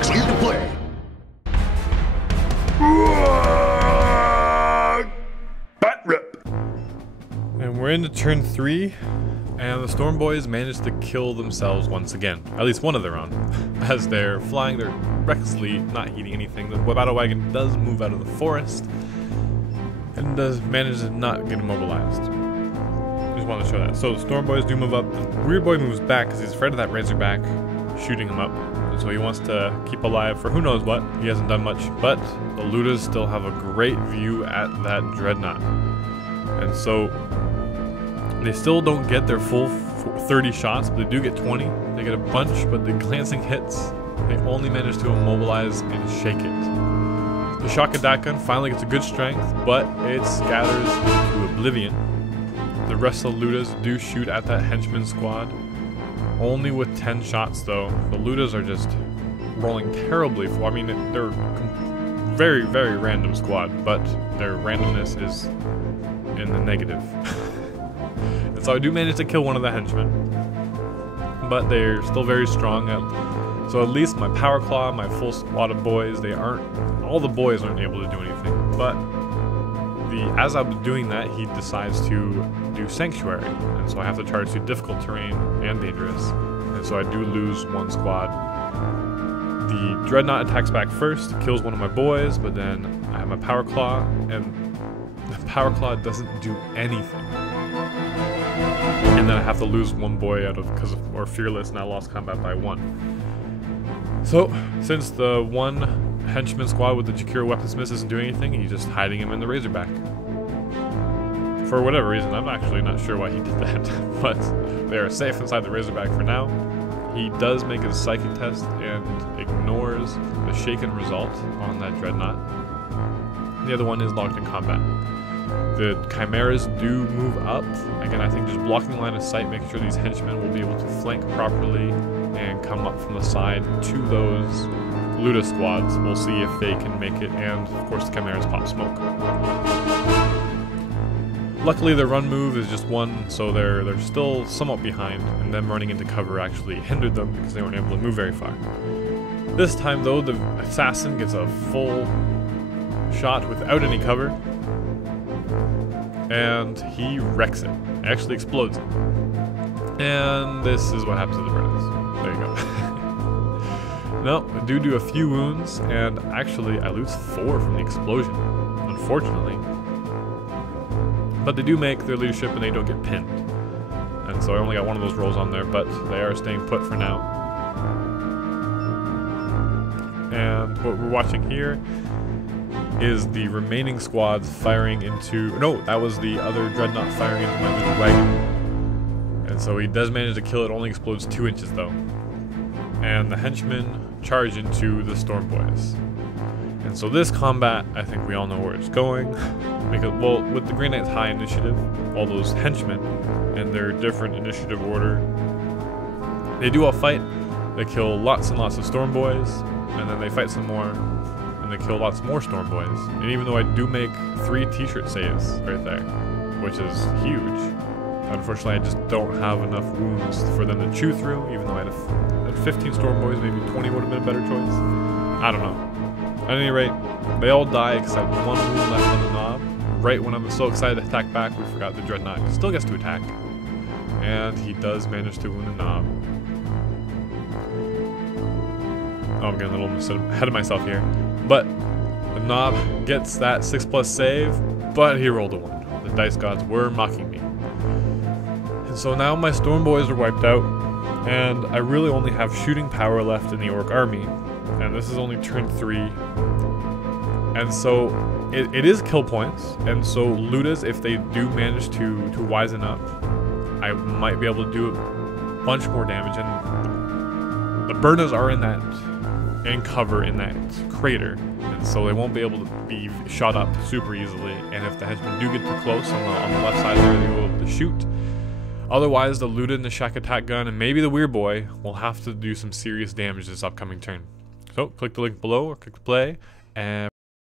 clear to play. Bat rip. And we're into turn 3, and the Stormboyz managed to kill themselves once again. At least one of their own. As they're flying, they're recklessly not heeding anything. The battle wagon does move out of the forest, and does manage to not get immobilized. Just want to show that. So the Stormboyz do move up. The Weird Boy moves back because he's afraid of that Razorback shooting him up. And so he wants to keep alive for who knows what. He hasn't done much, but the Ludas still have a great view at that Dreadnought. And so they still don't get their full 30 shots, but they do get 20. They get a bunch, but the glancing hits, they only manage to immobilize and shake it. The shock attack gun finally gets a good strength, but it scatters into oblivion. The rest of the Ludas do shoot at that henchman squad. Only with 10 shots though. The Ludas are just rolling terribly. I mean, they're a very, very random squad, but their randomness is in the negative. And so I do manage to kill one of the henchmen, but they're still very strong. So at least my Power Claw, my full squad of boys, all the boys aren't able to do anything. But as I'm doing that, he decides to do Sanctuary, and so I have to charge through difficult terrain and dangerous, and so I do lose one squad. The Dreadnought attacks back first, kills one of my boys, but then I have my Power Claw, and the Power Claw doesn't do anything. And then I have to lose one boy because we're fearless, and I lost combat by 1. So since the one henchman squad with the Jakiro Weaponsmith isn't doing anything, he's just hiding him in the Razorback. For whatever reason, I'm actually not sure why he did that, but they are safe inside the Razorback for now. He does make a psychic test and ignores the shaken result on that Dreadnought. The other one is locked in combat. The Chimeras do move up. Again, I think just blocking line of sight, making sure these henchmen will be able to flank properly and come up from the side to those Luda squads. We'll see if they can make it, and of course the Chimeras pop smoke. Luckily their run move is just 1, so they're still somewhat behind, and them running into cover actually hindered them because they weren't able to move very far. This time though, the assassin gets a full shot without any cover, and he wrecks it. Actually explodes it. And this is what happens to the Brennas. There you go. No, I do a few wounds, and actually I lose 4 from the explosion, unfortunately. But they do make their leadership and they don't get pinned. And so I only got one of those rolls on there, but they are staying put for now. And what we're watching here is the remaining squads firing into... No, that was the other Dreadnought firing into my little wagon. And so he does manage to kill it, only explodes 2 inches though. And the henchmen charge into the Stormboyz. And so this combat, I think we all know where it's going. Because, well, with the Green Knight's high initiative, all those henchmen and their different initiative order, they do all fight. They kill lots and lots of Stormboyz, and then they fight some more, and they kill lots more Stormboyz. And even though I do make 3 t-shirt saves right there, which is huge, unfortunately I just don't have enough wounds for them to chew through, even though I had 15 Stormboyz, maybe 20 would have been a better choice. I don't know. At any rate, they all die except 1 wound left on the knob. Right when I'm so excited to attack back, we forgot the Dreadnought still gets to attack. And he does manage to wound the knob. Oh, I'm getting a little ahead of myself here. But the knob gets that 6+ save, but he rolled a 1. The dice gods were mocking me. And so now my Stormboyz are wiped out, and I really only have shooting power left in the Orc army. And this is only turn 3. And so it is kill points, and so Ludas, if they do manage to wisen up, I might be able to do a bunch more damage. And the Burnas are in cover in that crater, and so they won't be able to be shot up super easily. And if the henchmen do get too close on the left side there, they will be able to shoot. Otherwise, the Luda and the Shack Attack Gun and maybe the Weird Boy will have to do some serious damage this upcoming turn. So click the link below or click play and